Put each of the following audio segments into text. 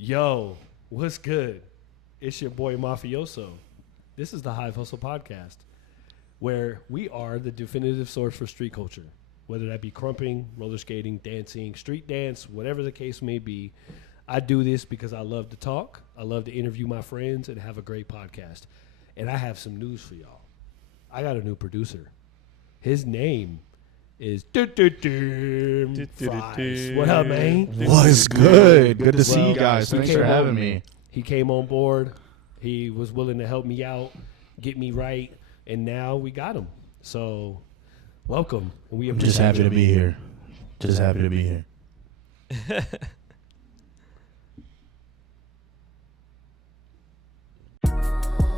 Yo, what's good? It's your boy Mafioso. This is the Hive Hustle Podcast, where we are the definitive source for street culture, whether that be crumping, roller skating, dancing, street dance, whatever the case may be. I do this because I love to talk, I love to interview my friends, and have a great podcast. And I have some news for y'all. I got a new producer. His name is Fries. What up, man? What's good? Good to see you guys. Thanks for having me. He came on board. He was willing to help me out, get me right, and now we got him. So, welcome. And I'm just happy to be here. Just happy to be here.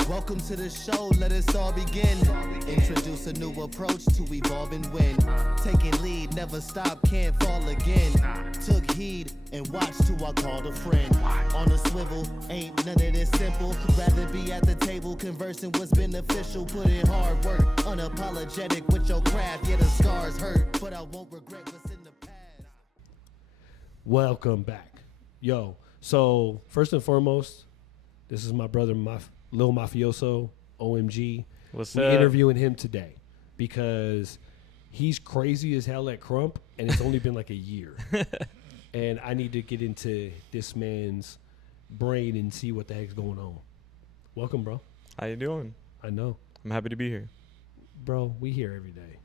Welcome to the show, let us all begin. Introduce a new approach to evolve and win. Taking lead, never stop, can't fall again. Took heed and watched who I called a friend. On a swivel, ain't none of this simple. Rather be at the table, conversing what's beneficial. Put in hard work, unapologetic with your craft. Yeah, the scars hurt, but I won't regret what's in the past. Welcome back. Yo, so first and foremost, this is my brother, Lil Mafioso, OMG. What's We're up? interviewing him today because he's crazy as hell at Crump, and it's only been like a year. And I need to get into this man's brain and see what the heck's going on. Welcome, bro. How you doing? I know. I'm happy to be here. Bro, we here every day.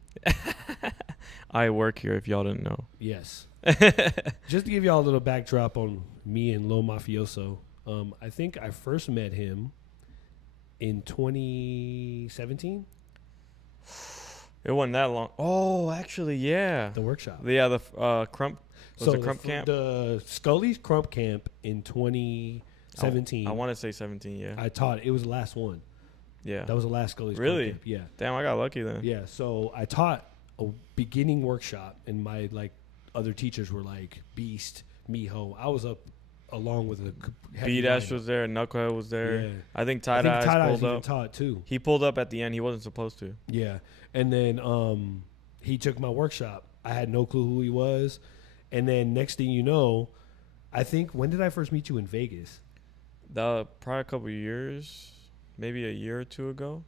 I work here, if y'all didn't know. Yes. Just to give y'all a little backdrop on me and Lil Mafioso, I think I first met him in 2017. It wasn't that long. Oh, actually, yeah. The workshop. Yeah, the Crump. Was it Crump the, Camp? The Scully's Crump Camp in 2017. I want to say 17, yeah. I taught. It was the last one. Yeah. That was the last Scully's Really? Crump Camp. Yeah. Damn, I got lucky then. Yeah. So I taught a beginning workshop, and my other teachers were like Beast, Miho. I was up along with a B-Dash was there. Knucklehead was there. Yeah. I think I think Tie-Dye Tie-Dye's pulled even up. taught too. He pulled up at the end. He wasn't supposed to. Yeah. And then he took my workshop. I had no clue who he was. And then next thing you know, I think, when did I first meet you in Vegas? Probably a couple of years, maybe a year or two ago.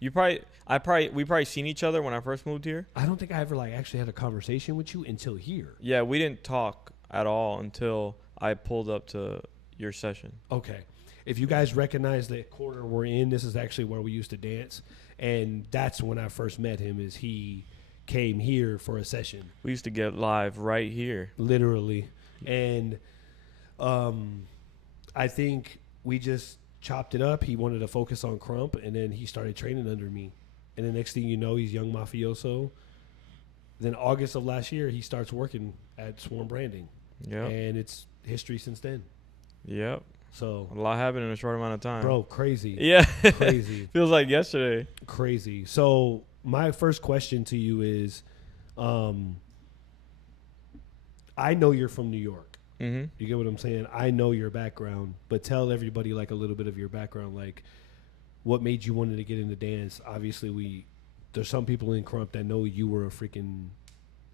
We probably seen each other when I first moved here. I don't think I ever actually had a conversation with you until here. Yeah, we didn't talk at all until I pulled up to your session. Okay. If you guys recognize the corner we're in, this is actually where we used to dance. And that's when I first met him, is he came here for a session. We used to get live right here. Literally. And I think we just chopped it up. He wanted to focus on Crump, and then he started training under me. And the next thing you know, he's young Mafioso. Then August of last year, he starts working at Swarm Branding. Yep. And it's history since then. Yep. So A lot happened in a short amount of time. bro, crazy. Yeah. Crazy. Feels like yesterday. Crazy. So my first question to you is, I know you're from New York. Mm-hmm. You get what I'm saying? I know your background, but tell everybody a little bit of your background, what made you wanted to get into dance. Obviously, there's some people in Crump that know you were a freaking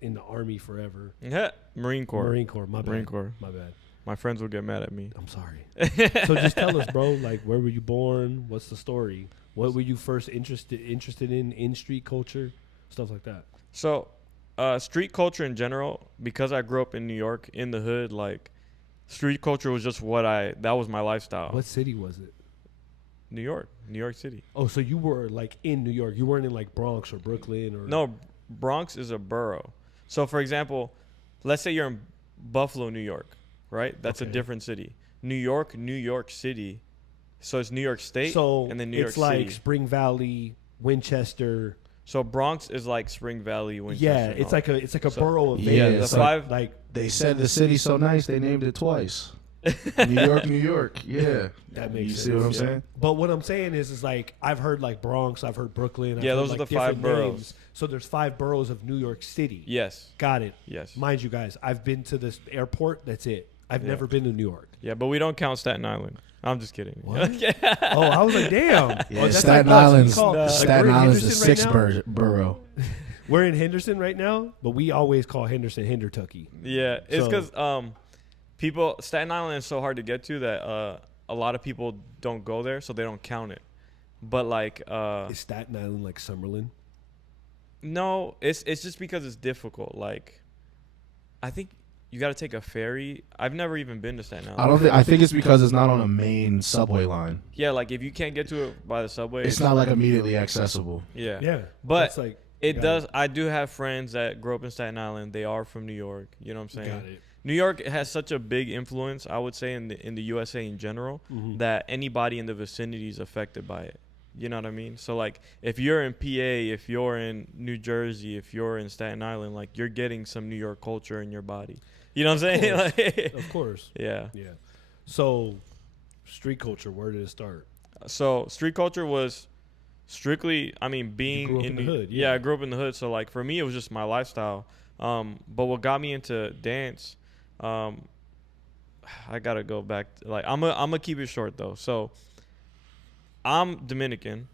in the Army forever. Yeah. Marine Corps. My bad. Marine Corps. My bad. My friends would get mad at me. I'm sorry. So just tell us, bro, where were you born? What's the story? What were you first interested in street culture? Stuff like that. So, street culture in general, because I grew up in New York, in the hood, street culture was just that was my lifestyle. What city was it? New York City. Oh, so you were in New York. You weren't in Bronx or Brooklyn or No, Bronx is a borough. So, for example, let's say you're in Buffalo, New York, right? That's Okay. a different city. New York City. So it's New York State and then New York it's like City. Spring Valley, Winchester. So Bronx is like Spring Valley, Winchester. Yeah, and it's all. like a So- borough of Yeah, Vegas. the five. They said the city's so nice, they named it twice. New York. Yeah. That makes You sense. see what I'm Yeah. saying? But what I'm saying is I've heard Bronx, I've heard Brooklyn. I've Yeah, heard, those are the five different boroughs. names. So there's 5 boroughs of New York City. Yes. Got it. Yes. Mind you guys, I've been to this airport. That's it. I've Yeah. never been to New York. Yeah, but we don't count Staten Island. I'm just kidding. What? Oh, I was damn. Yeah, Oh, that's Staten us. We Island's call- we're Staten in Island's the Henderson right sixth borough. We're in Henderson right now, but we always call Henderson Hendertucky. Yeah, it's So- because Staten Island is so hard to get to that a lot of people don't go there, so they don't count it. But like, Is Staten Island like Summerlin? no, it's just because it's difficult. Like, I think you got to take a ferry. I've never even been to Staten Island. I think it's because it's not on a main subway line. Yeah, like if you can't get to it by the subway, It's not like immediately accessible. yeah. Yeah, But that's like it got does. I do have friends that grew up in Staten Island. They are from New York. You know what I'm saying? Got it. New York has such a big influence, I would say, in the USA in general, that anybody in the vicinity is affected by it. You know what I mean? So like, if you're in PA, if you're in New Jersey, if you're in Staten Island, like you're getting some New York culture in your body. You know what I'm saying? Like, Of course. yeah. Yeah. So, street culture. Where did it start? So street culture was strictly, I mean, being grew up in the hood, yeah. I grew up in the hood. So like for me, it was just my lifestyle. But what got me into dance, I gotta go back. Like I'm gonna keep it short though. So I'm Dominican.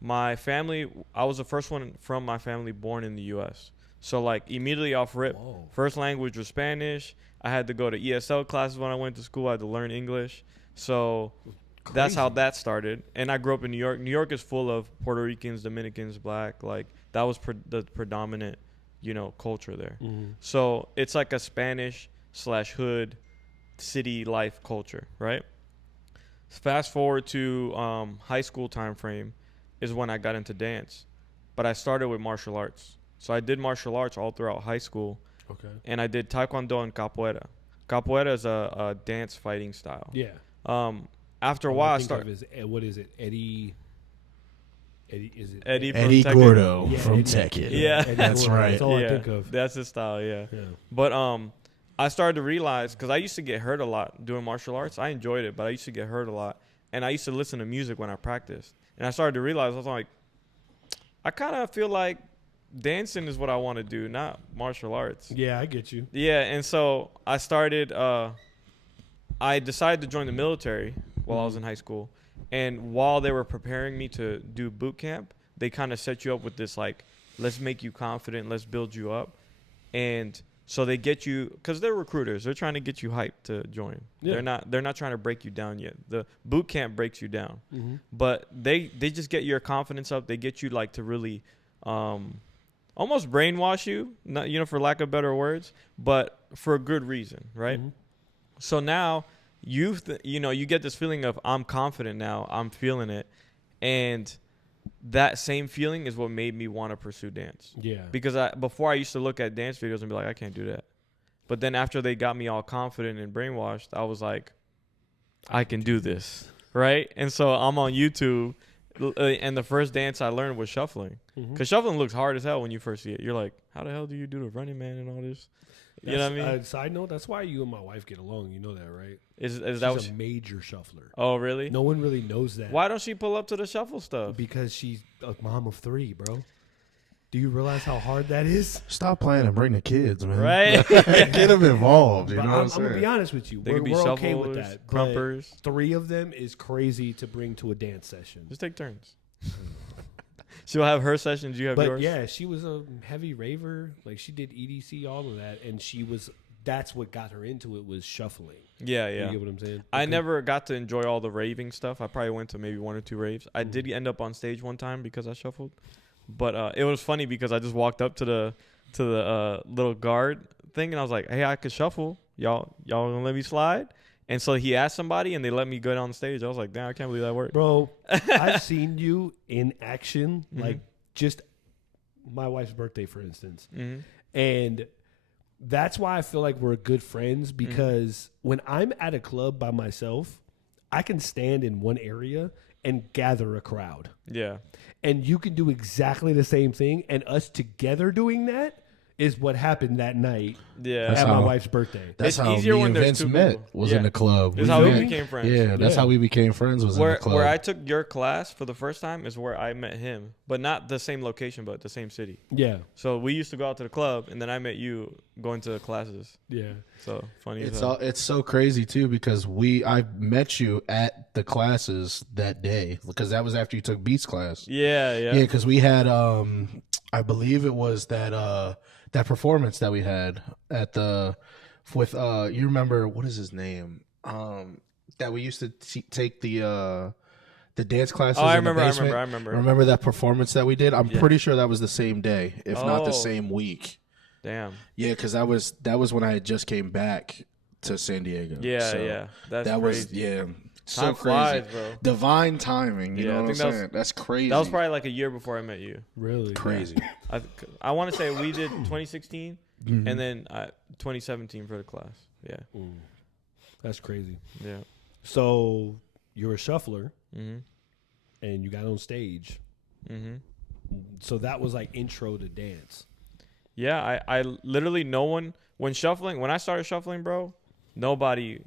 My family, I was the first one from my family born in the U.S. So like immediately off rip, Whoa. first language was Spanish. I had to go to ESL classes when I went to school. I had to learn English. So that's how that started. And I grew up in New York. New York is full of Puerto Ricans, Dominicans, black. Like that was the predominant, culture there. So it's like a Spanish/hood city life culture, right? Fast forward to high school time frame is when I got into dance. But I started with martial arts. So I did martial arts all throughout high school. Okay. And I did taekwondo and capoeira. Capoeira is a dance fighting style. Yeah. After a All while, I think of is, what is it? Eddie, is it Eddie from Eddie Tekken. Gordo Yeah, from Eddie. Tekken. Yeah. Eddie That's Gordo. right. That's all yeah, I think of. that's his style, yeah. Yeah. But I started to realize, because I used to get hurt a lot doing martial arts. I enjoyed it, but I used to get hurt a lot. And I used to listen to music when I practiced. And I started to realize, I was like, I kind of feel like dancing is what I want to do, not martial arts. Yeah, I get you. Yeah, and so I started, I decided to join the military while I was in high school. And while they were preparing me to do boot camp, they kind of set you up with this, like, let's make you confident, let's build you up. And so they get you, because they're recruiters, they're trying to get you hyped to join. Yeah. They're not trying to break you down yet. The boot camp breaks you down. But they just get your confidence up. They get you, like, to really almost brainwash you, not, for lack of better words, but for a good reason, right? So now you get this feeling of, I'm confident now, I'm feeling it. And that same feeling is what made me want to pursue dance. Yeah. Because before I used to look at dance videos and be like, I can't do that. But then after they got me all confident and brainwashed, I was like, I can do this, right? And so I'm on YouTube, and the first dance I learned was shuffling. Because shuffling looks hard as hell when you first see it. You're like, how the hell do you do the Running Man and all this? You know what I mean? Side note, that's why you and my wife get along. You know that, right? Is She's that what a major shuffler. Oh, really? No one really knows that. Why don't she pull up to the shuffle stuff? Because she's a mom of 3, bro. Do you realize how hard that is? Stop playing and bring the kids, man. Right? Get them involved. You But know what I'm I'm saying? going to be honest with you. They We're, could be we're shuffles, okay with that. but crumpers. 3 of them is crazy to bring to a dance session. Just take turns. She'll have her sessions, you have But yours? yeah, she was a heavy raver. Like, she did EDC, all of that. And that's what got her into it, was shuffling. Yeah, You yeah. get what I'm saying? I Okay. never got to enjoy all the raving stuff. I probably went to maybe 1 or 2 raves. I did end up on stage one time because I shuffled. But it was funny because I just walked up to the little guard thing and I was like, hey, I could shuffle. Y'all gonna let me slide? And so he asked somebody and they let me go down stage. I was like, damn, I can't believe that worked. Bro, I've seen you in action, like just my wife's birthday, for instance. And that's why I feel like we're good friends, because when I'm at a club by myself, I can stand in one area and gather a crowd. Yeah. And you can do exactly the same thing. And us together doing that is what happened that night Yeah. at my wife's birthday. That's It's how easier me when and there's Vince 2 met. people. Was Yeah. in the club. That's how we met. became friends. Yeah, that's Yeah. how we became friends. Was in the club. Where I took your class for the first time is where I met him, but not the same location, but the same city. Yeah. So we used to go out to the club, and then I met you going to classes. Yeah. So funny. as It's hell. it's so crazy too, because I met you at the classes that day, because that was after you took Beats class. Yeah. Yeah, because we had I believe it was that performance that we had at the with you remember what is his name? That we used to take the dance classes. Oh, I in the remember. basement. I remember. Remember that performance that we did? I'm Yeah. pretty sure that was the same day, if not the Oh. same week. Damn. Yeah, because that was when I had just came back to San Diego. Yeah, So yeah. That's that crazy. was so Time crazy. flies, bro. Divine timing. You Yeah, I know what I'm think that was- saying? That's crazy. That was probably like a year before I met you. Really crazy. I want to say we did 2016 and then 2017 for the class. Yeah. That's crazy. Yeah. So you're a shuffler, Mm-hmm. and you got on stage. Mm-hmm. So that was like intro to dance. Yeah, I literally no one when I started shuffling, bro, nobody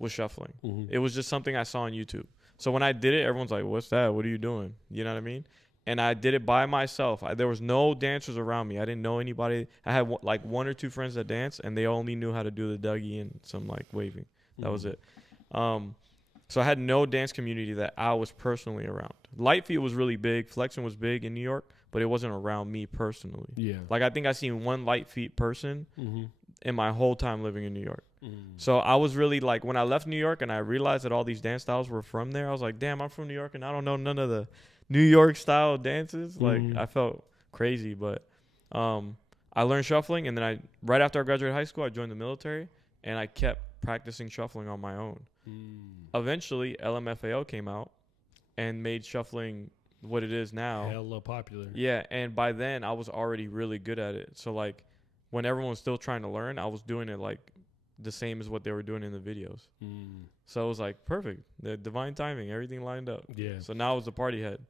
was shuffling. Mm-hmm. It was just something I saw on YouTube. So when I did it, everyone's like, "What's that? What are you doing?" You know what I mean? And I did it by myself. There was no dancers around me. I didn't know anybody. I had like one or two friends that danced, and they only knew how to do the Dougie and some like waving. That was it. So I had no dance community that I was personally around. Light feet was really big. Flexion was big in New York, but it wasn't around me personally. Yeah. Like I think I seen one light feet person in my whole time living in New York. Mm-hmm. So I was really like, when I left New York and I realized that all these dance styles were from there, I was like, damn, I'm from New York and I don't know none of the New York style dances. Like I felt crazy, but I learned shuffling, and then right after I graduated high school, I joined the military, and I kept practicing shuffling on my own. Eventually, LMFAO came out and made shuffling what it is now. Hella popular. Yeah, and by then I was already really good at it. So like when everyone was still trying to learn, I was doing it like the same as what they were doing in the videos. So it was like perfect. The divine timing, everything lined up. Yeah. So now I was the party head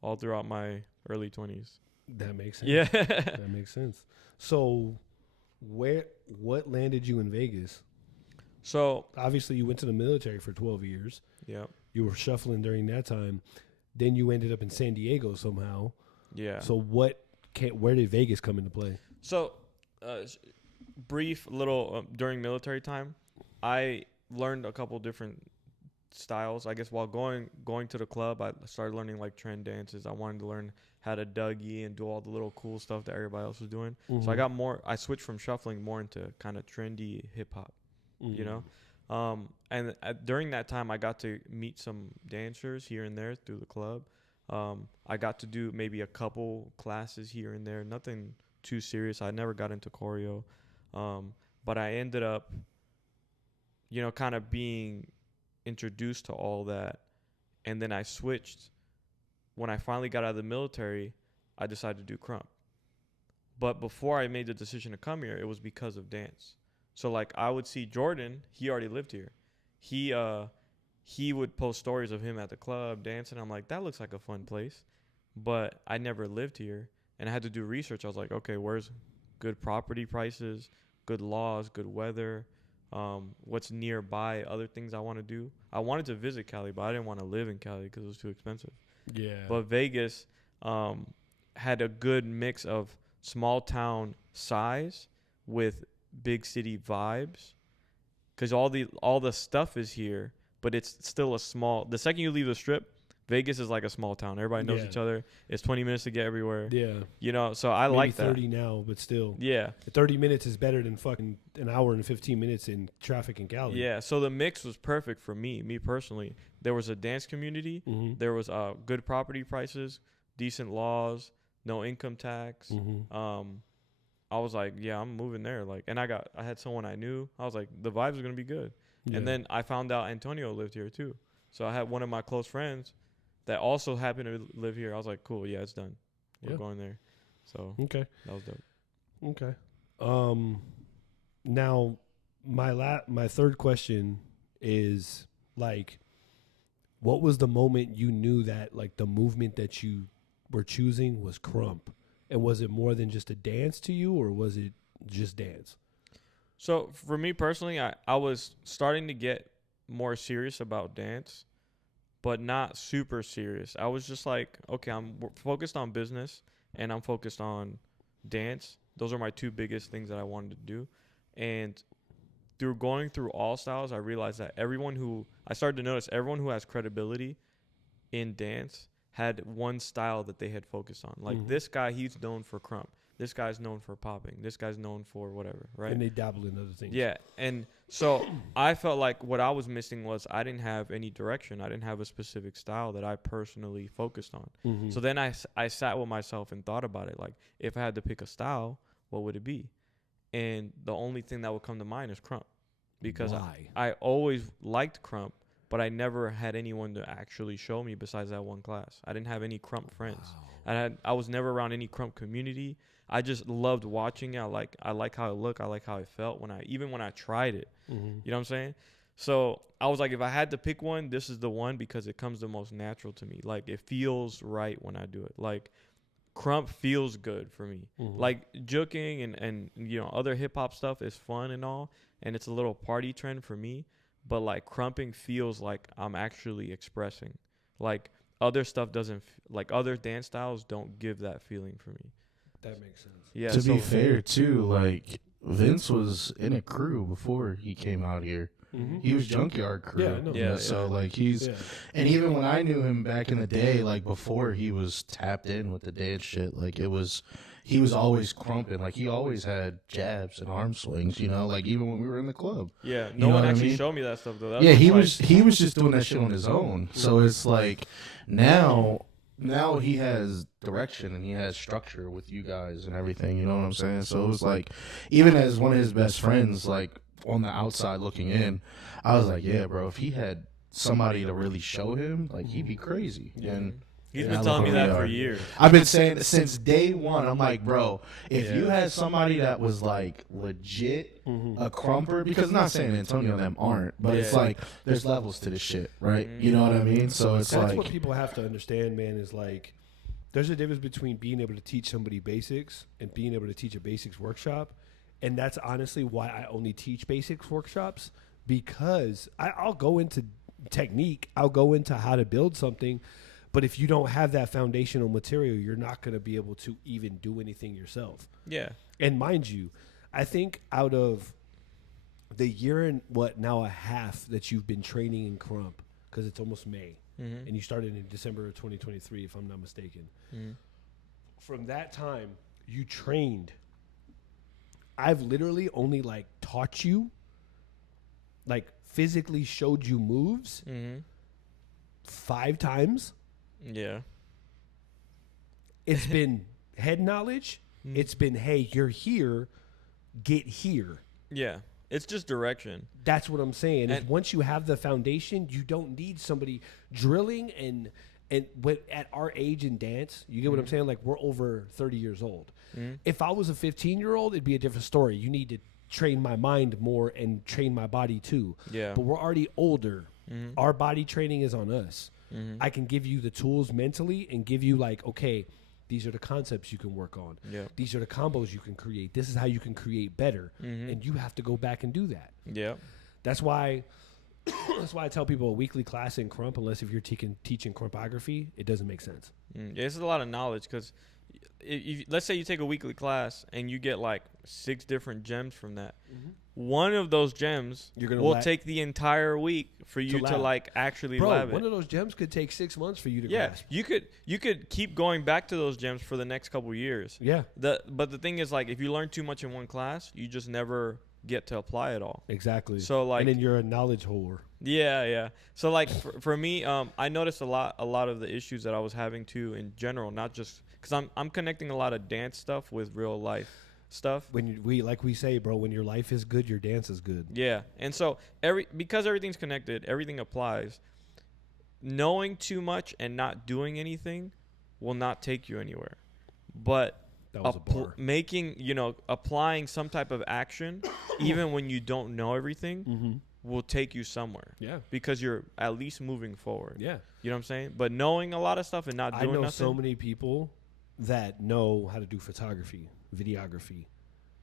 all throughout my early 20s. That makes sense. Yeah. That makes sense. So what landed you in Vegas? So, Obviously you went to the military for 12 years. yeah. You were shuffling during that time. Then you ended up in San Diego somehow. Yeah. So where did Vegas come into play? So, brief little during military time, I learned a couple different styles. I guess while going to the club, I started learning like trend dances. I wanted to learn how to Dougie and do all the little cool stuff that everybody else was doing. So I switched from shuffling more into kind of trendy hip hop, you know? And during that time, I got to meet some dancers here and there through the club. I got to do maybe a couple classes here and there, nothing too serious. I never got into choreo. But I ended up, kind of being introduced to all that. And then I switched. When I finally got out of the military, I decided to do crump. But before I made the decision to come here, it was because of dance. So like I would see Jordan, he already lived here. He would post stories of him at the club dancing. I'm like, that looks like a fun place. But I never lived here, and I had to do research. I was like, okay, where's good property prices, good laws, good weather, what's nearby, other things I want to do. I wanted to visit Cali, but I didn't want to live in Cali because it was too expensive. Yeah. But Vegas had a good mix of small town size with big city vibes, because all the stuff is here, but it's still a small. The second you leave the strip, Vegas is like a small town. Everybody knows each other. It's 20 minutes to get everywhere. Yeah. So I Maybe like 30 now, but still. Yeah. 30 minutes is better than fucking an hour and 15 minutes in traffic in Cali. Yeah. So the mix was perfect for me personally. There was a dance community. There was good property prices, decent laws, no income tax. I was like, yeah, I'm moving there. Like, and I had someone I knew. I was like, the vibes are gonna be good. Yeah. And then I found out Antonio lived here too. So I had one of my close friends that also happened to live here. I was like, cool, yeah, it's done. We're going there. So Okay. that was dope. Okay. Now my third question is like, what was the moment you knew that like the movement that you were choosing was crump? And was it more than just a dance to you, or was it just dance? So for me personally, I was starting to get more serious about dance, but not super serious. I was just like, okay, I'm focused on business and I'm focused on dance. Those are my two biggest things that I wanted to do. And through going through all styles, I realized that everyone who has credibility in dance had one style that they had focused on. Like this guy, he's known for crump. this guy's known for popping, this guy's known for whatever, right? And they dabble in other things. Yeah, and so I felt like what I was missing was I didn't have any direction. I didn't have a specific style that I personally focused on. Mm-hmm. So then I sat with myself and thought about it. Like, if I had to pick a style, what would it be? And the only thing that would come to mind is crump. Because Why? I always liked crump, but I never had anyone to actually show me besides that one class. I didn't have any crump friends. I was never around any crump community. I just loved watching it. I like how it looked. I like how it felt when I tried it. Mm-hmm. You know what I'm saying? So I was like, if I had to pick one, this is the one because it comes the most natural to me. Like, it feels right when I do it. Like, crump feels good for me. Mm-hmm. Like, juking and you know, other hip hop stuff is fun and all, and it's a little party trend for me. But like, crumping feels like I'm actually expressing. Like, other stuff doesn't, like other dance styles don't give that feeling for me. That makes sense. Yeah. To be fair, too, like Vince was in a crew before he came out here. Mm-hmm. He was Junkyard Crew. Yeah, I know. Yeah, So like he's, Yeah. and even when I knew him back in the day, like before he was tapped in with the dance shit, like he was always crumping. Like he always had jabs and arm swings, you know, like even when we were in the club. Yeah. You No know one what I actually mean? showed me that stuff though. That Yeah, he like, was just doing that shit on his own. So it's like now he has direction and he has structure with you guys and everything. You know what I'm saying? So it was like, even as one of his best friends, like on the outside looking in, I was like, yeah, bro, if he had somebody to really show him, like he'd be crazy. And he's Yeah, been look telling me where we that for are. years. I've been saying it since day one. I'm like, bro, if Yeah. you had somebody that was like legit a crumper, because I'm not saying Antonio and them aren't, but it's Yeah. like there's levels to this shit, right? You know what I mean? So it's That's like, what people have to understand, man, is like there's a difference between being able to teach somebody basics and being able to teach a basics workshop. And that's honestly why I only teach basics workshops, because I'll go into technique, I'll go into how to build something, but if you don't have that foundational material, you're not going to be able to even do anything yourself. Yeah. And mind you, I think out of the year and now a half that you've been training in crump, because it's almost May, Mm-hmm. and you started in December of 2023, if I'm not mistaken. Mm-hmm. From that time, you trained. I've literally only like taught you, like physically showed you moves Mm-hmm. 5 times. Yeah. It's been head knowledge. Mm. It's been, hey, you're here, get here. Yeah. It's just direction. That's what I'm saying. Is And- once you have the foundation, you don't need somebody drilling and at our age in dance, you get what I'm saying? Like, we're over 30 years old. Mm-hmm. If I was a 15-year-old, it'd be a different story. You need to train my mind more and train my body too. Yeah. But we're already older. Mm-hmm. Our body training is on us. Mm-hmm. I can give you the tools mentally and give you like, okay, these are the concepts you can work on. Yeah. These are the combos you can create. This is how you can create better. Mm-hmm. And you have to go back and do that. Yeah. That's why I tell people a weekly class in crump, unless if you're teaching crumpography, it doesn't make sense. Yeah, this is a lot of knowledge because let's say you take a weekly class and you get like 6 different gems from that. One of those gems You're gonna will la- take the entire week for you to lab. like actually Bro, lab it. one of those gems could take 6 months for you to Yeah, grasp. you could keep going back to those gems for the next couple years. Yeah, But the thing is, like, if you learn too much in one class, you just never get to apply it all. exactly. So, like- and then you're a knowledge whore. Yeah. So like for me, I noticed a lot of the issues that I was having too in general, not just because I'm connecting a lot of dance stuff with real life stuff. When we say, bro, when your life is good, your dance is good. Yeah, and so because everything's connected, everything applies. Knowing too much and not doing anything will not take you anywhere, but That was a bar. applying some type of action, even when you don't know everything, Mm-hmm. will take you somewhere. Yeah. Because you're at least moving forward. Yeah. You know what I'm saying? But knowing a lot of stuff and not I doing know nothing. so many people that know how to do photography, videography.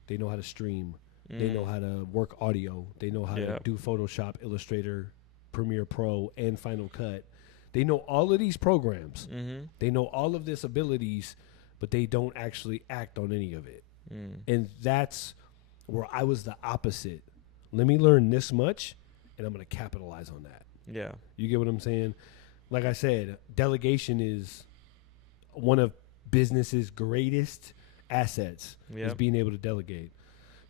They know how to stream. They know how to work audio. They know how to Yeah. do Photoshop, Illustrator, Premiere Pro, and Final Cut. They know all of these programs. Mm-hmm. They know all of this abilities, but they don't actually act on any of it. And that's where I was the opposite. Let me learn this much, and I'm going to capitalize on that. Yeah. You get what I'm saying? Like I said, delegation is one of business's greatest assets is Yep. being able to delegate.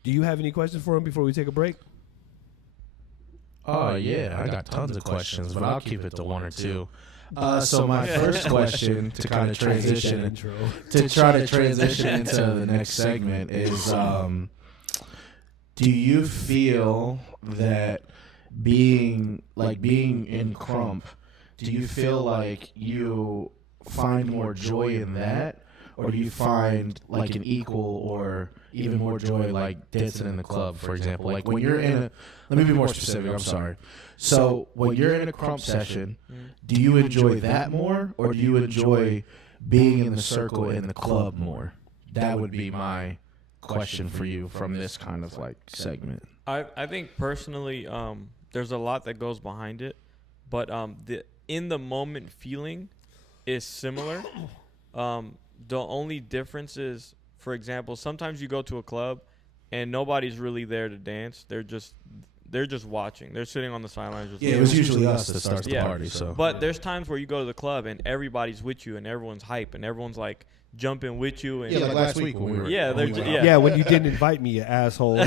Do you have any questions for him before we take a break? Oh, yeah. I got tons of questions, but I'll keep it to one or two. So my first question to kind of transition Intro. to try to transition into the next segment is do you feel that being in Crump, do you feel like you find more joy in that, or do you find like an equal or even more joy like dancing in the club, for example? Like when you're in a, let me be more specific, I'm sorry. So when you're in a Crump session, do you enjoy that more, or do you enjoy being in the circle in the club more? That would be my question for you from this kind of like segment. I think personally, there's a lot that goes behind it, but the in the moment feeling is similar. The only difference is, for example, sometimes you go to a club and nobody's really there to dance. They're just watching. They're sitting on the sidelines. Just Yeah, it was usually us that starts the Yeah. party. So, But there's times where you go to the club and everybody's with you and everyone's hype and everyone's like jumping with you. And yeah, like last week when we were. Yeah, when they're we ju- went yeah. out. Yeah, when you didn't invite me, you asshole.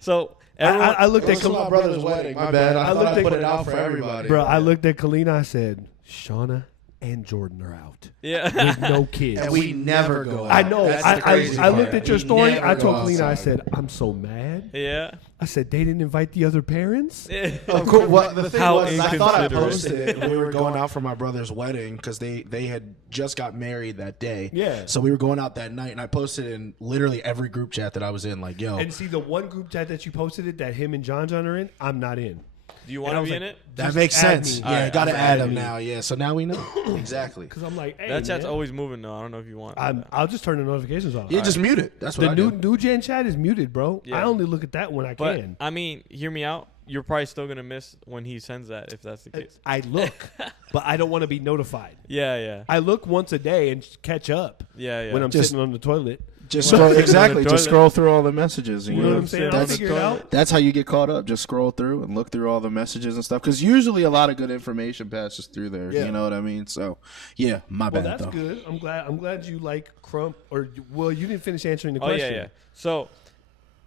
So everyone, I looked at my brother's wedding. My bad. I thought I put it out for everybody. bro. I looked at Kalina. I said, Shauna and Jordan are out yeah. with no kids. And we never go out. I know. That's the crazy I looked part. at your We story. never I go told Kalina. I outside. said, I'm so mad. Yeah. I said they didn't invite the other parents. Of course, well, the thing How was, I thought I inconsiderate. posted it when we were going out for my brother's wedding because they had just got married that day. Yeah. So we were going out that night, and I posted in literally every group chat that I was in, like, yo, And see, the one group chat that you posted it that him and John are in, I'm not in. Do you And want I to was be like, in it? that just makes add sense. me. Yeah, Alright, got to just add add them me. now. Yeah, so now we know exactly. Because I'm like, hey, That chat's man, always moving though. I don't know if you want. I'll just turn the notifications off. Yeah, just mute it. That's what The I new do. new gen chat is muted, bro. Yeah. I only look at that when I But can. I mean, hear me out. You're probably still gonna miss when he sends that if that's the case. I look, but I don't want to be notified. Yeah, yeah, I look once a day and catch up yeah, yeah. when I'm Just- sitting on the toilet. Just scroll, Sitting on exactly. the Just toilet. scroll through all the messages. And You know what I'm saying? I'll That's, figure it out. that's how you get caught up. Just scroll through and look through all the messages and stuff. Because usually a lot of good information passes through there. Yeah. You know what I mean? So, yeah, my Well, bad that's though. good. I'm glad you like Crump. Or well, you didn't finish answering the Oh question. yeah, yeah. So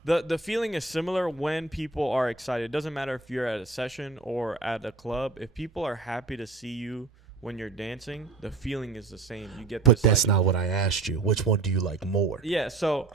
the feeling is similar when people are excited. It doesn't matter if you're at a session or at a club. If people are happy to see you when you're dancing, the feeling is the same. You get But this, that's like- not what I asked you. Which one do you like more? Yeah, so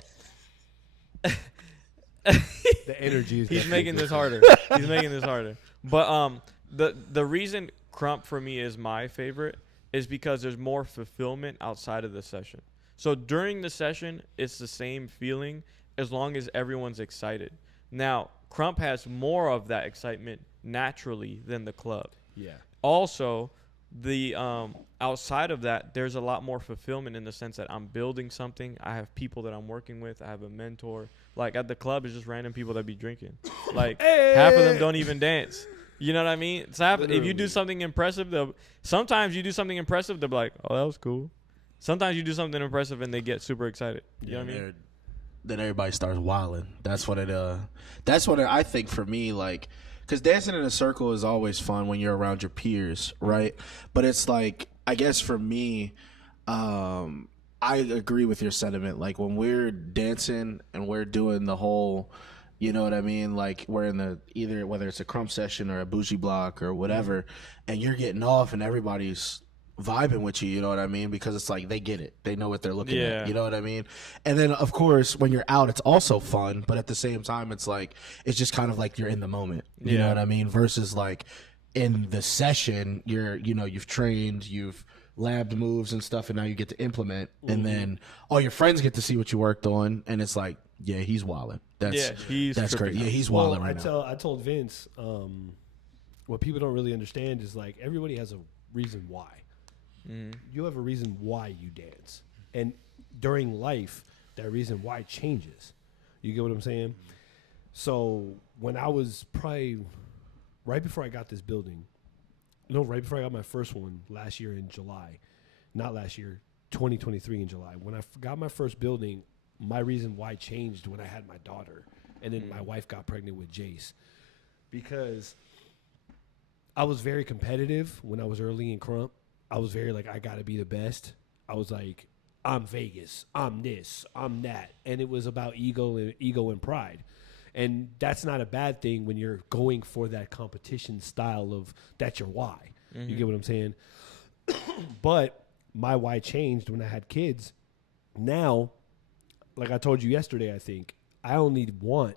The energy is. he's definitely making this different. harder. He's making this harder. But the reason Crump for me is my favorite is because there's more fulfillment outside of the session. So during the session, it's the same feeling as long as everyone's excited. Now, Crump has more of that excitement naturally than the club. Yeah. Also, the outside of that, there's a lot more fulfillment in the sense that I'm building something. I have people that I'm working with. I have a mentor. Like at the club, it's just random people that be drinking. Like half of them don't even dance. You know what I mean? So if you do something impressive, sometimes you do something impressive, they'll be like, "Oh, that was cool." Sometimes you do something impressive and they get super excited. You know what I mean? Then everybody starts wilding. That's what I think for me, like, because dancing in a circle is always fun when you're around your peers, right? But it's like, I guess for me, I agree with your sentiment. Like when we're dancing and we're doing the whole, you know what I mean? Like we're in either whether it's a Crump session or a bougie block or whatever, and you're getting off and everybody's vibing with you, you know what I mean? Because it's like they get it. They know what they're looking Yeah. at. You know what I mean? And then of course when you're out it's also fun, but at the same time it's like it's just kind of like you're in the moment. You know Yeah. what I mean? Versus like in the session you've trained, you've labbed moves and stuff, and now you get to implement, and then all your friends get to see what you worked on, and it's like, yeah, he's wilding. That's he's that's tripping. crazy. Yeah, he's Well, wilding right now. I told Vince, what people don't really understand is like everybody has a reason why. You have a reason why you dance, and during life, that reason why changes. You get what I'm saying? So when I was probably right before I got this building, right before I got my first one last year in July, not last year, 2023 in July. When I got my first building, my reason why changed when I had my daughter, and then my wife got pregnant with Jace, because I was very competitive when I was early in Crump. I was very like, I got to be the best. I was like, I'm Vegas, I'm this, I'm that, and it was about ego and pride. And that's not a bad thing when you're going for that competition style of that's your why. Mm-hmm. You get what I'm saying? But my why changed when I had kids. Now, like I told you yesterday, I think, I only want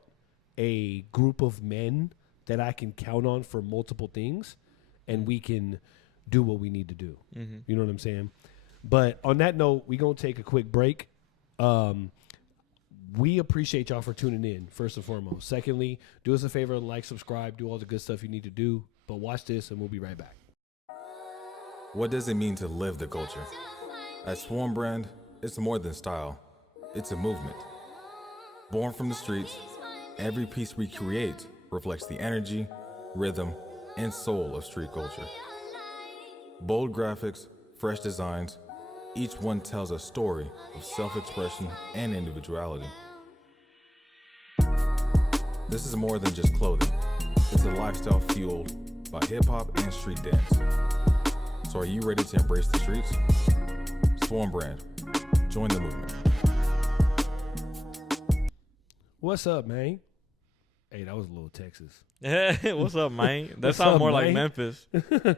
a group of men that I can count on for multiple things, and we can do what we need to do. Mm-hmm. You know what I'm saying? But on that note, we're going to take a quick break. We appreciate y'all for tuning in, first and foremost. Secondly, do us a favor, like, subscribe, do all the good stuff you need to do. But watch this, and we'll be right back. What does it mean to live the culture? At Swarm Brand, it's more than style. It's a movement. Born from the streets, every piece we create reflects the energy, rhythm, and soul of street culture. Bold graphics, fresh designs, each one tells a story of self-expression and individuality. This is more than just clothing. It's a lifestyle fueled by hip-hop and street dance. So are you ready to embrace the streets? Swarm Brand. Join the movement. What's up, man? Hey, that was a little Texas. What's up, man? That What's sounds up, more like man? Memphis.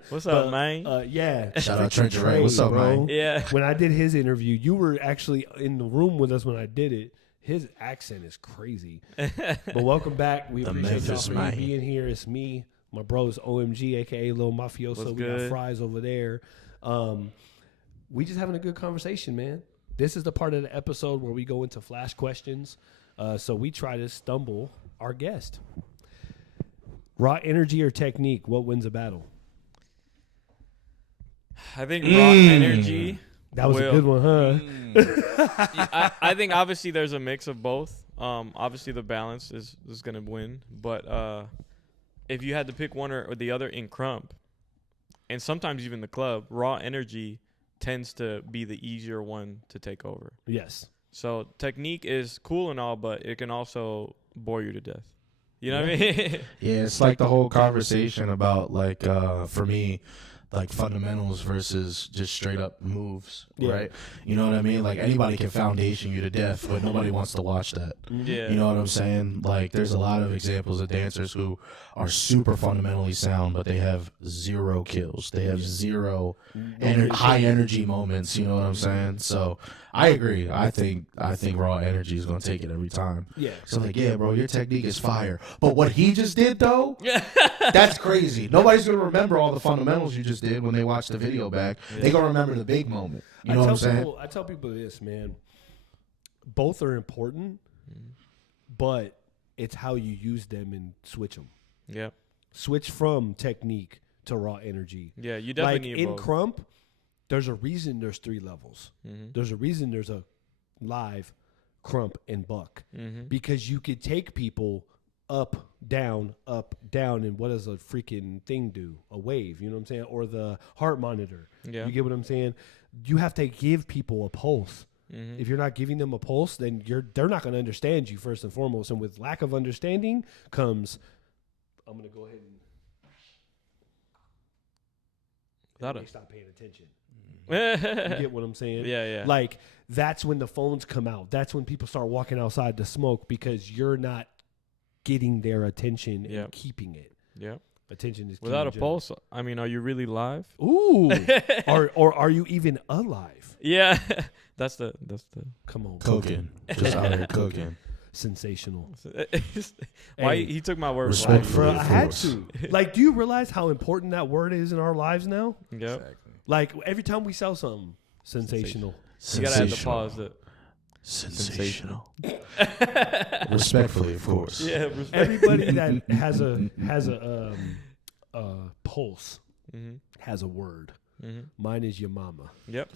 What's up, man? Yeah. Shout out Trent Ray. What's up, bro? man? Yeah. When I did his interview, you were actually in the room with us when I did it. His accent is crazy. But welcome back. We The appreciate y'all Memphis for man. being here. It's me, my bros, OMG, a.k.a. Lil Mafioso. What's We good? got Fries over there. We just having a good conversation, man. This is the part of the episode where we go into flash questions. So we try to stumble our guest. Raw energy or technique, what wins a battle? I think raw energy. That was a will- good one, huh? I think obviously there's a mix of both. Obviously the balance is going to win. But if you had to pick one or the other in Crump, and sometimes even the club, raw energy tends to be the easier one to take over. Yes. So technique is cool and all, but it can also bore you to death. You know what I mean? Yeah, it's like the whole conversation about like for me, like fundamentals versus just straight up moves, Yeah. right? You know what I mean? Like anybody can foundation you to death, but nobody wants to watch that. Yeah. You know what I'm saying? Like there's a lot of examples of dancers who are super fundamentally sound, but they have zero kills. They have zero high energy moments. You know what I'm saying? So I agree. I think raw energy is gonna take it every time. Yeah. So like, yeah, bro, your technique is fire. But what he just did though, that's crazy. Nobody's gonna remember all the fundamentals you just did when they watch the video back. They gonna remember the big moment. You know what I'm saying? I tell people this, man. Both are important, but it's how you use them and switch them. Yeah. Switch from technique to raw energy. Yeah, you definitely Like need in both. Crump, there's a reason there's 3 levels. Mhm. There's a reason there's a live, Crump, and Buck. Mhm. Because you could take people up, down, and what does a freaking thing do? A wave, you know what I'm saying? Or the heart monitor. Yeah. You get what I'm saying? You have to give people a pulse. Mhm. If you're not giving them a pulse, then they're not going to understand you first and foremost. And with lack of understanding comes, I'm going to go ahead and Gotta. they stop paying attention. You get what I'm saying? Yeah, yeah. Like that's when the phones come out. That's when people start walking outside to smoke because you're not getting their attention and Yep. keeping it. Yeah. Attention is key Without a in general. pulse, I mean, are you really live? Ooh, or are you even alive? Yeah. that's the Come on, Cooking. Just out here cooking. sensational. why Hey, he took my word for respect it. for Bro, of I had course. to. Like, do you realize how important that word is in our lives now? Yep. Like every time we sell something, sensational. You gotta have to pause it. Sensational. Respectfully, of course. Yeah. Respect. Everybody that has a pulse Mm-hmm. has a word. Mm-hmm. Mine is your mama. Yep.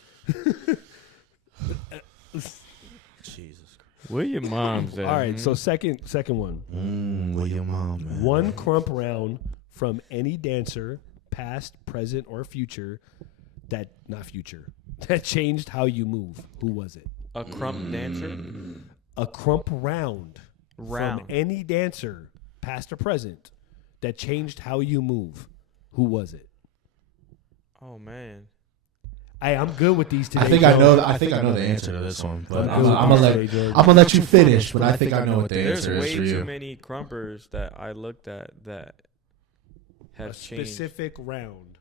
Jesus. Where your mom's at? All right, so second one. Where your mom, man? One crump round from any dancer, past, present, or future, that changed how you move. Who was it? A crump dancer. A crump round Round. from any dancer, past or present, that changed how you move. Who was it? Oh man. Hey, I'm good with these today. I think I know the answer to this one, but I'm gonna let you finish. But I think I know what the answer is for you. There's way too many crumpers that I looked at that have changed. Specific round.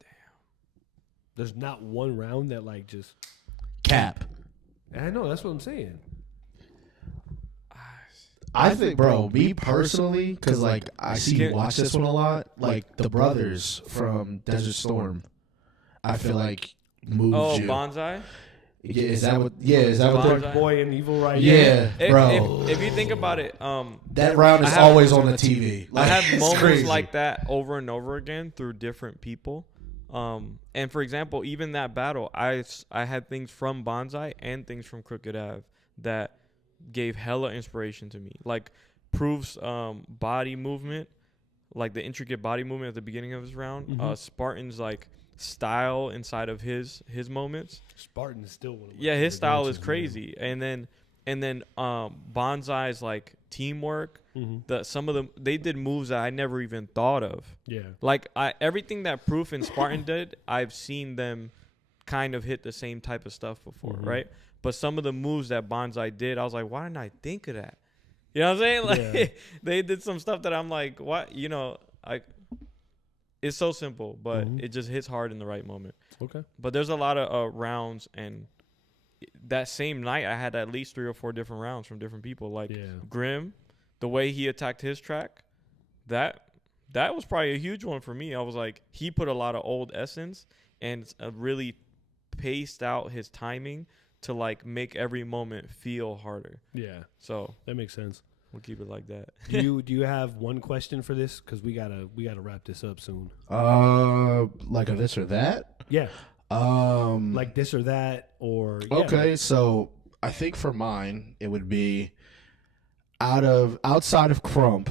Damn. There's not one round that like just cap. I know, that's what I'm saying. I think, bro, me personally, because like I see you watch this one a lot, like the brothers from Desert Storm, I feel like moved you. Oh, Bonsai? Yeah, is that what Bonsai? Boy and Evil right Yeah, bro. If you think about it, that round is always on the TV. Like, I have moments crazy. like that over and over again through different people. And for example, even that battle, I had things from Bonsai and things from Crooked Ave that gave hella inspiration to me. Like Proof's body movement, like the intricate body movement at the beginning of his round. Spartan's like style inside of his moments. Spartan is still one of my his style is dances, crazy. Man. And then Bonsai's like teamwork. Some of them, they did moves that I never even thought of. Yeah. Like everything that Proof and Spartan did, I've seen them kind of hit the same type of stuff before, right? But some of the moves that Bonsai did, I was like, why didn't I think of that? You know what I'm saying? Like they did some stuff that I'm like, what? You know, it's so simple, but it just hits hard in the right moment. Okay. But there's a lot of rounds, and that same night I had at least 3 or 4 different rounds from different people. Like Grim, the way he attacked his track, that was probably a huge one for me. I was like, he put a lot of old essence and really paced out his timing to like make every moment feel harder. Yeah. So that makes sense. We'll keep it like that. Do you have one question for this? Because we gotta wrap this up soon. Like a this or that? Yeah. Like this or that, or okay. So I think for mine it would be outside of Crump,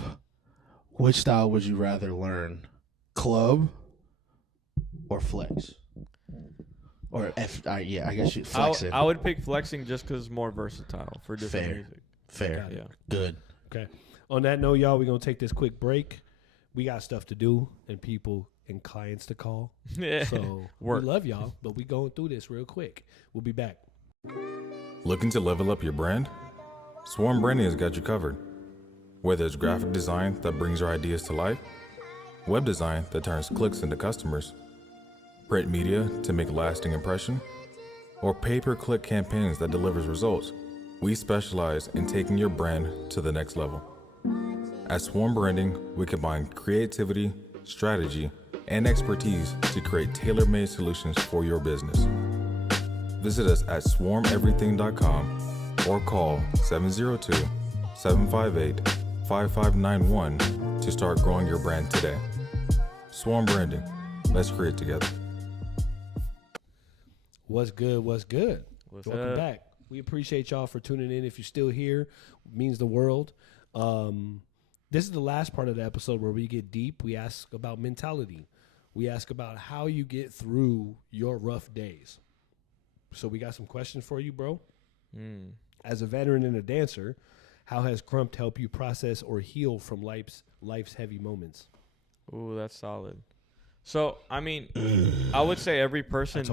which style would you rather learn? Club or flex? Or I guess you flexing. I would pick flexing just because it's more versatile for different music. Fair. Yeah. Good. Okay. On that note, y'all, we're going to take this quick break. We got stuff to do and people and clients to call. So we love y'all, but we going through this real quick. We'll be back. Looking to level up your brand? Swarm Branding has got you covered. Whether it's graphic design that brings your ideas to life, web design that turns clicks into customers, print media to make a lasting impression, or pay-per-click campaigns that delivers results, we specialize in taking your brand to the next level. At Swarm Branding, we combine creativity, strategy, and expertise to create tailor-made solutions for your business. Visit us at swarmeverything.com or call 702-758-5591 to start growing your brand today. Swarm Branding. Let's create together. What's good? Welcome up? back. We appreciate y'all for tuning in. If you're still here, it means the world. This is the last part of the episode where we get deep. We ask about mentality. We ask about how you get through your rough days. So we got some questions for you, bro. As a veteran and a dancer, how has Crump helped you process or heal from life's heavy moments? Ooh, that's solid. So, I mean, I would say every person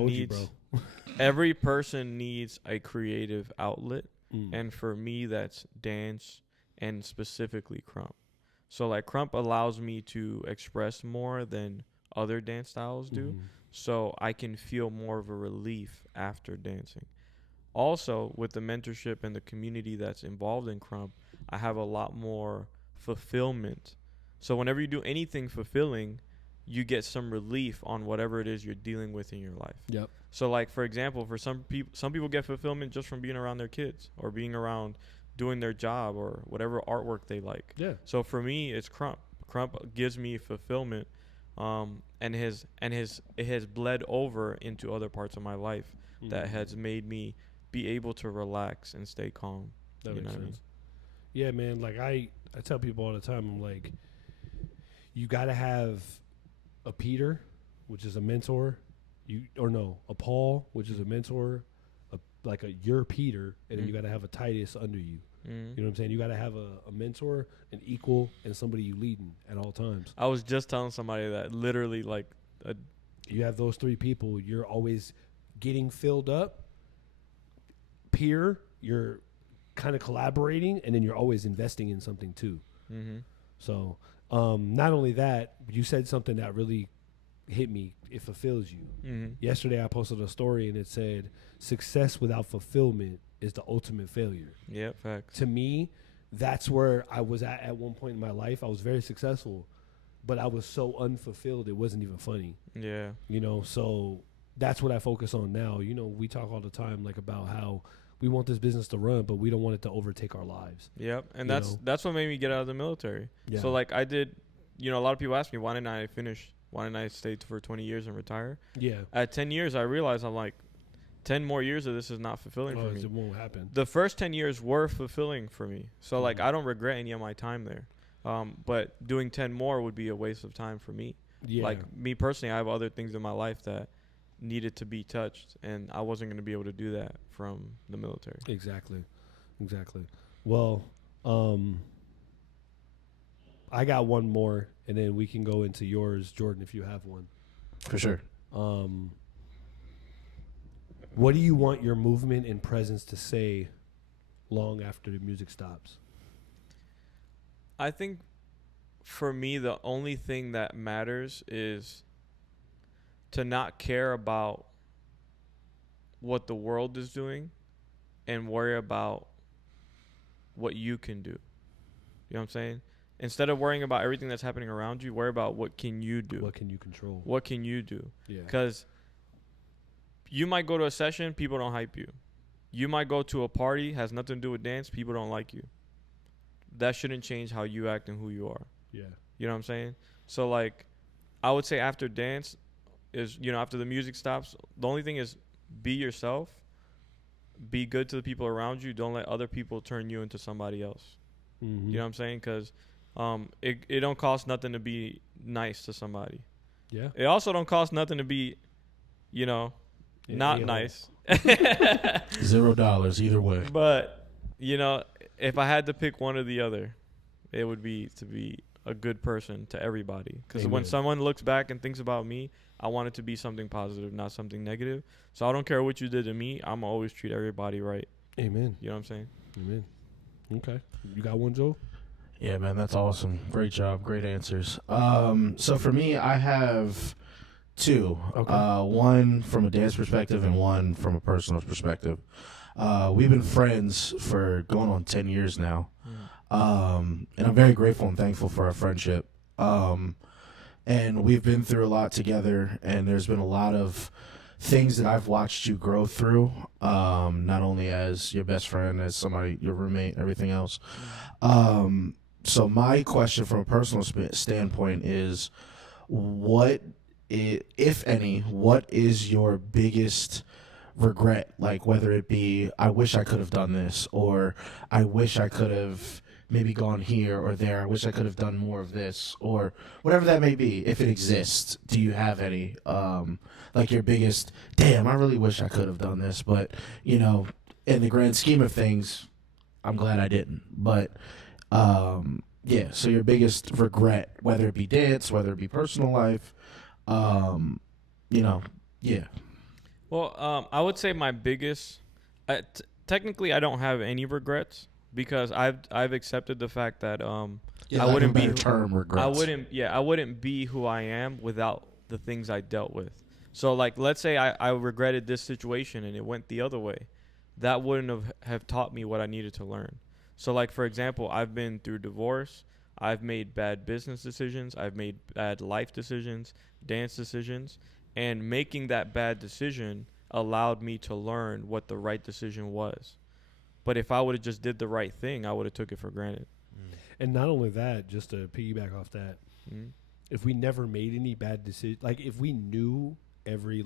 needs a creative outlet. And for me, that's dance and specifically Crump. So, like, Crump allows me to express more than other dance styles do. So I can feel more of a relief after dancing. Also, with the mentorship and the community that's involved in Crump, I have a lot more fulfillment. So whenever you do anything fulfilling, you get some relief on whatever it is you're dealing with in your life. Yep. So like, for example, for some people get fulfillment just from being around their kids or being around doing their job or whatever artwork they like. Yeah. So for me, it's Crump. Crump gives me fulfillment, and it has bled over into other parts of my life that has made me be able to relax and stay calm. That makes sense. Yeah, man. Like I tell people all the time, I'm like, you got to have a Peter, which is a mentor, a Paul, which is a mentor, your Peter, and then you got to have a Titus under you. You know what I'm saying? You got to have a mentor, an equal, and somebody you leading at all times. I was just telling somebody that literally, like, You have those three people. You're always getting filled up. You're kind of collaborating, and then you're always investing in something too. Mm-hmm. So not only that, you said something that really hit me. It fulfills you. Mm-hmm. Yesterday I posted a story and it said, success without fulfillment is the ultimate failure. Yeah, facts. To me, that's where I was at one point in my life. I was very successful, but I was so unfulfilled it wasn't even funny. Yeah. So that's what I focus on now. We talk all the time like about how we want this business to run, but we don't want it to overtake our lives. Yep. And that's what made me get out of the military. Yeah. So like I did, a lot of people ask me, why didn't I finish? Why didn't I stay for 20 years and retire? Yeah. At 10 years, I realized I'm like, 10 more years of this is not fulfilling for me. It won't happen. The first 10 years were fulfilling for me. So like I don't regret any of my time there. But doing 10 more would be a waste of time for me. Yeah. Like me personally, I have other things in my life that needed to be touched, and I wasn't going to be able to do that from the military. Exactly. Well, I got one more, and then we can go into yours, Jordan, if you have one. For sure. What do you want your movement and presence to say long after the music stops? I think for me, the only thing that matters is to not care about what the world is doing and worry about what you can do. You know what I'm saying? Instead of worrying about everything that's happening around you, worry about what can you do. What can you control? What can you do? Yeah. Because you might go to a session, people don't hype you. You might go to a party, has nothing to do with dance, people don't like you. That shouldn't change how you act and who you are. Yeah. You know what I'm saying? So, like, I would say after dance is, after the music stops, the only thing is be yourself. Be good to the people around you. Don't let other people turn you into somebody else. Mm-hmm. You know what I'm saying? Because it don't cost nothing to be nice to somebody. Yeah. It also don't cost nothing to be, not nice. $0 either way. But, if I had to pick one or the other, it would be to be a good person to everybody. Because when someone looks back and thinks about me, I want it to be something positive, not something negative. So I don't care what you did to me. I'm always treat everybody right. Amen. You know what I'm saying? Amen. Okay. You got one, Joe? Yeah, man, that's awesome. Great job. Great answers. So for me, I have two. Okay. One from a dance perspective and one from a personal perspective. We've been friends for going on 10 years now. And I'm very grateful and thankful for our friendship. And we've been through a lot together, and there's been a lot of things that I've watched you grow through, not only as your best friend, as somebody, your roommate, everything else. So my question from a personal standpoint is, if any, what is your biggest regret? Like, whether it be, I wish I could have done this, or I wish I could have maybe gone here or there. I wish I could have done more of this, or whatever that may be. If it exists, do you have any, like your biggest, damn, I really wish I could have done this, but, in the grand scheme of things, I'm glad I didn't. But, yeah, so your biggest regret, whether it be dance, whether it be personal life, yeah. Well, I would say my biggest, technically I don't have any regrets, because I've accepted the fact that I wouldn't be regrets. I wouldn't be who I am without the things I dealt with. So like, let's say I regretted this situation and it went the other way. That wouldn't have taught me what I needed to learn. So like, for example, I've been through divorce. I've made bad business decisions. I've made bad life decisions, dance decisions, and making that bad decision allowed me to learn what the right decision was. But if I would have just did the right thing, I would have took it for granted. And not only that, just to piggyback off that, if we never made any bad decisions, like if we knew every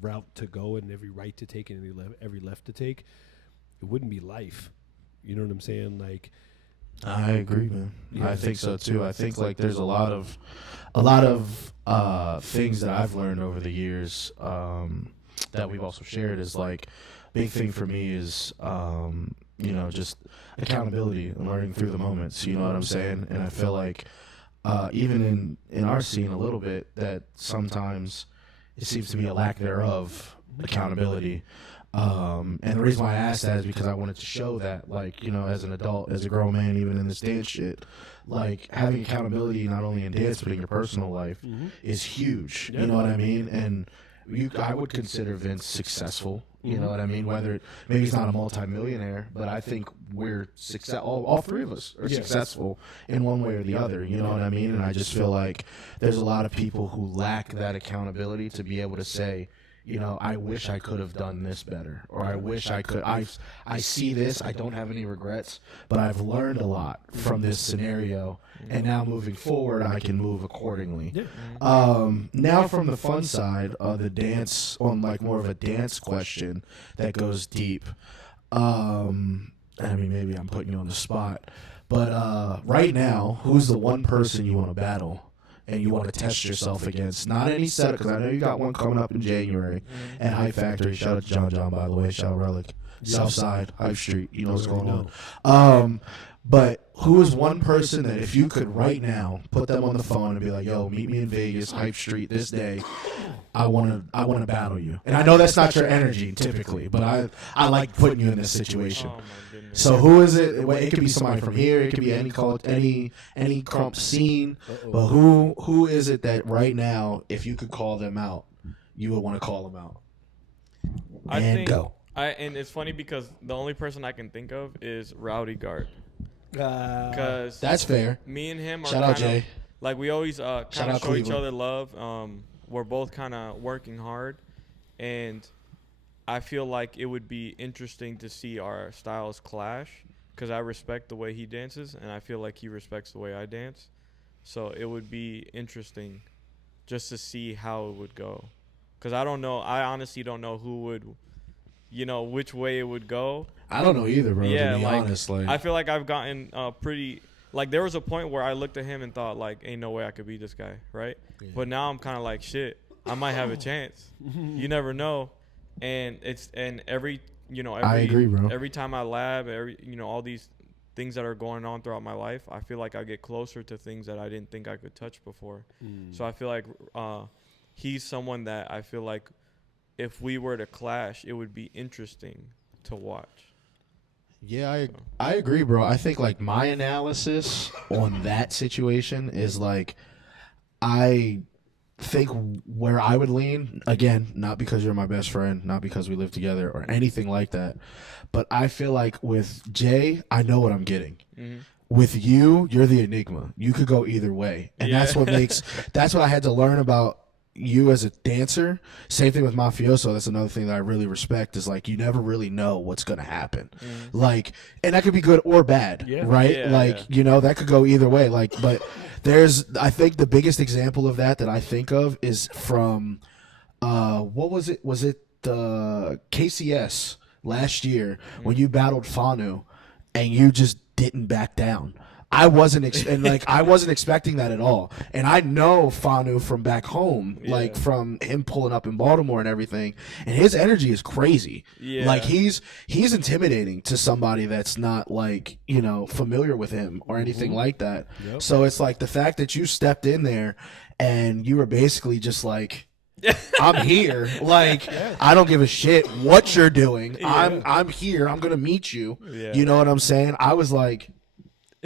route to go and every right to take and every left to take, it wouldn't be life. You know what I'm saying? Like, I agree, man. Yeah, I think so too. I think there's a lot of things that I've learned over the years that we've also shared. Is like, big thing for me is just accountability and learning through the moments. You know what I'm saying? And I feel like even in our scene a little bit, that sometimes it seems to be a lack thereof accountability. And the reason why I asked that is because I wanted to show that, like, you know, as an adult, as a grown man, even in this dance shit, like, having accountability not only in dance but in your personal life is huge. You know what I mean? And I would consider Vince successful. You know what I mean? Whether maybe he's not a multimillionaire, but I think we're success. All three of us are successful in one way or the other. You know what I mean? And I just feel like there's a lot of people who lack that accountability to be able to say, you know, I wish I could have done this better, or I wish I could. I see this. I don't have any regrets, but I've learned a lot from this scenario, and now moving forward, I can move accordingly. Now from the fun side, the dance, on like more of a dance question that goes deep. I mean, maybe I'm putting you on the spot, but right now, who's the one person you want to battle? And you want to test yourself against, not any setup, because I know you got one coming up in January at Hive Factory. Shout out to John, by the way. Shout out Relic. Southside, Hive Street. You know what's going on. But who is one person that if you could right now put them on the phone and be like, yo, meet me in Vegas, Hive Street this day, I want to battle you. And I know that's not your energy typically, but I like putting you in this situation. Oh, my goodness. So who is it? It could be somebody from here. It could be any crump scene. But who is it that right now, if you could call them out, you would want to call them out? And it's funny because the only person I can think of is Rowdy Guard. Because that's fair. Me and him are shout out Jay. Like we always kind of show each Cleveland. other love. We're both kind of working hard, and I feel like it would be interesting to see our styles clash because I respect the way he dances, and I feel like he respects the way I dance. So it would be interesting just to see how it would go. Because I don't know. I honestly don't know who would, which way it would go. I don't know either, bro, Yeah, to be like, honest. Like, I feel like I've gotten pretty – like there was a point where I looked at him and thought, like, ain't no way I could beat this guy, right? Yeah. But now I'm kind of like, shit, I might have a chance. You never know. And every I agree, bro. Every time I lab, all these things that are going on throughout my life, I feel like I get closer to things that I didn't think I could touch before. So I feel like he's someone that I feel like if we were to clash, it would be interesting to watch. Yeah, I agree, bro. I think, like, my analysis on that situation is, like, I think where I would lean, again, not because you're my best friend, not because we live together or anything like that, but I feel like with Jay, I know what I'm getting. Mm-hmm. With you, you're the enigma. You could go either way. And that's what I had to learn about you as a dancer. Same thing with Mafioso. That's another thing that I really respect is, like, you never really know what's going to happen. Like, and that could be good or bad, right? That could go either way. Like, but I think the biggest example of that I think of is from, what was it? Was it the KCS last year when you battled Fanu and you just didn't back down? I wasn't expecting that at all. And I know Fanu from back home, like from him pulling up in Baltimore and everything. And his energy is crazy. Yeah. Like he's intimidating to somebody that's not like, familiar with him or anything like that. Yep. So it's like the fact that you stepped in there and you were basically just like, I'm here. Like, I don't give a shit what you're doing. Yeah. I'm here. I'm gonna meet you. Yeah. You know what I'm saying? I was like,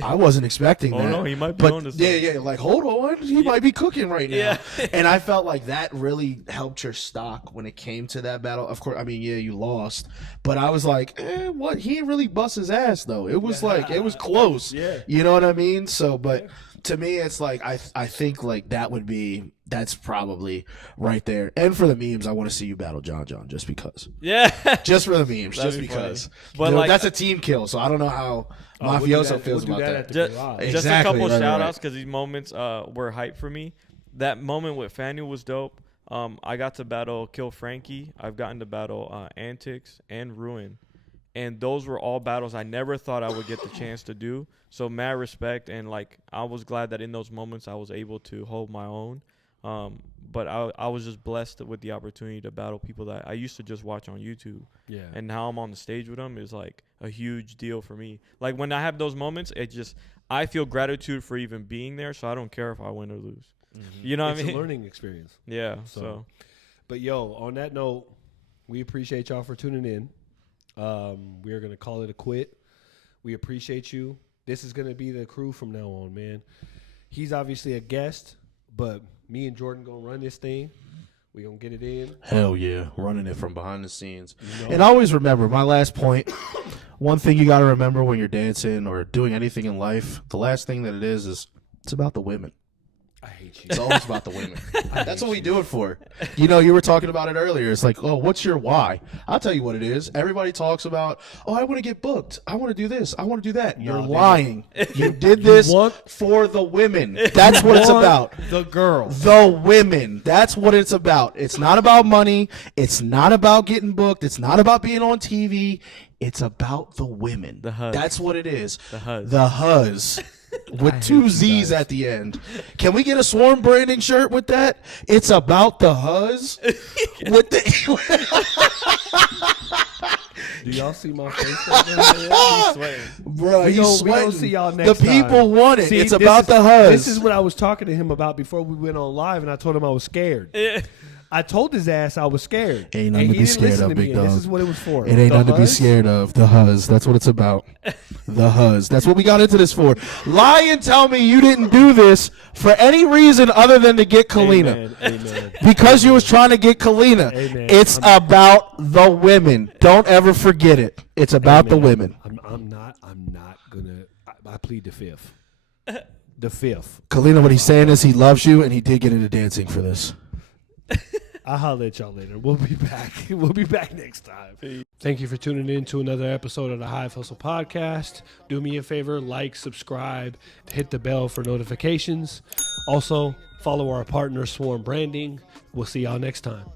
I wasn't expecting that. Oh no, he might be on to something. Yeah. Like, hold on, he might be cooking right now. Yeah. And I felt like that really helped your stock when it came to that battle. Of course, I mean, you lost, but I was like, what? He didn't really bust his ass though. It was like it was close. Yeah. You know what I mean? So, but to me, it's like I think like that's probably right there. And for the memes, I want to see you battle John just because. Yeah. Just for the memes, just because. But like, that's a team kill, so I don't know how Mafioso feels about that. Just a couple shout-outs because these moments were hype for me. That moment with Fanny was dope. I got to battle Kill Frankie. I've gotten to battle Antics and Ruin. And those were all battles I never thought I would get the chance to do. So mad respect, and like I was glad that in those moments I was able to hold my own. But I was just blessed with the opportunity to battle people that I used to just watch on YouTube. Yeah. And now I'm on the stage with them is like a huge deal for me. Like when I have those moments, I feel gratitude for even being there, so I don't care if I win or lose. You know what I mean? It's a learning experience. Yeah. So. But yo, on that note, we appreciate y'all for tuning in. We are gonna call it a quit. We appreciate you. This is gonna be the crew from now on, man. He's obviously a guest, but me and Jordan gonna run this thing. We gonna get it in. Hell yeah, running it from behind the scenes. You know? And always remember, my last point, one thing you got to remember when you're dancing or doing anything in life, the last thing that it is it's about the women. I hate you. It's always about the women. That's what we do it for. You know, you were talking about it earlier. It's like, oh, what's your why? I'll tell you what it is. Everybody talks about, oh, I want to get booked. I want to do this. I want to do that. You're lying. You did this for the women. That's what it's about. The girl. The women. That's what it's about. It's not about money. It's not about getting booked. It's not about being on TV. It's about the women. The huzz. That's what it is. The huzz. The huzz. With 2 Z's at the end. Can we get a Swarm branding shirt with that? It's about the huzz. With the Do y'all see my face right now? He's sweating. Bro, We he's gon' sweating. see y'all next The people time. want it. See, It's this about is- the huzz. This is what I was talking to him about before we went on live, and I told him I was scared. I told his ass I was scared. Ain't and nothing he to be didn't scared listen of, to me, big and dog. This is what it was for. It ain't The nothing to be huzz? scared of. The huzz. That's what it's about. The huzz. That's what we got into this for. Lie and tell me you didn't do this for any reason other than to get Kalina. Amen. Because you was trying to get Kalina. Amen. It's about the women. Don't ever forget it. It's about the women. I'm not gonna. I plead the fifth. The fifth. Kalina, what he's saying is he loves you, and he did get into dancing for this. I'll holler at y'all later. We'll be back. We'll be back next time. Thank you for tuning in to another episode of the Hive Hustle Podcast. Do me a favor, like, subscribe, hit the bell for notifications. Also, follow our partner, Swarm Branding. We'll see y'all next time.